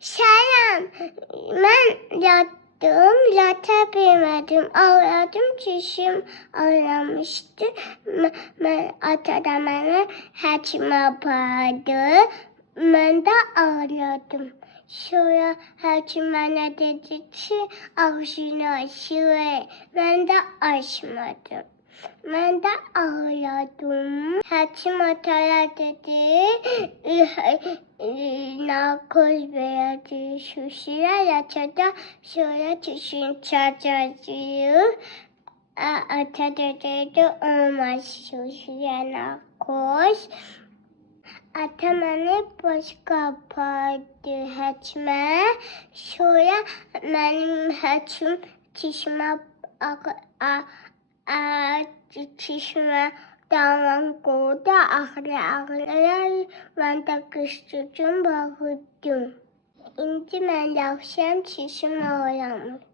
Selam. Ben yattım, yatabilmedim. Ağladım, çişim ağlamıştı. Atadan bana haçım yapardı. Ben de ağladım. Sonra haçım bana dedi ki ağzını açıyor. Ben de açmadım. Ben de ağladım. Haçım atara dedi. Narkoz beyazı şuşira yaçada sonra çişin çatacıyı. Ata dedi olmaz şuşira narkoz. Atam beni boş kapadı haçma. Sonra benim haçım çişime çişime damlan koydu. Ağlaya ben de kıştırdım bağırdım. Şimdi ben yavşam çişim ağlamış.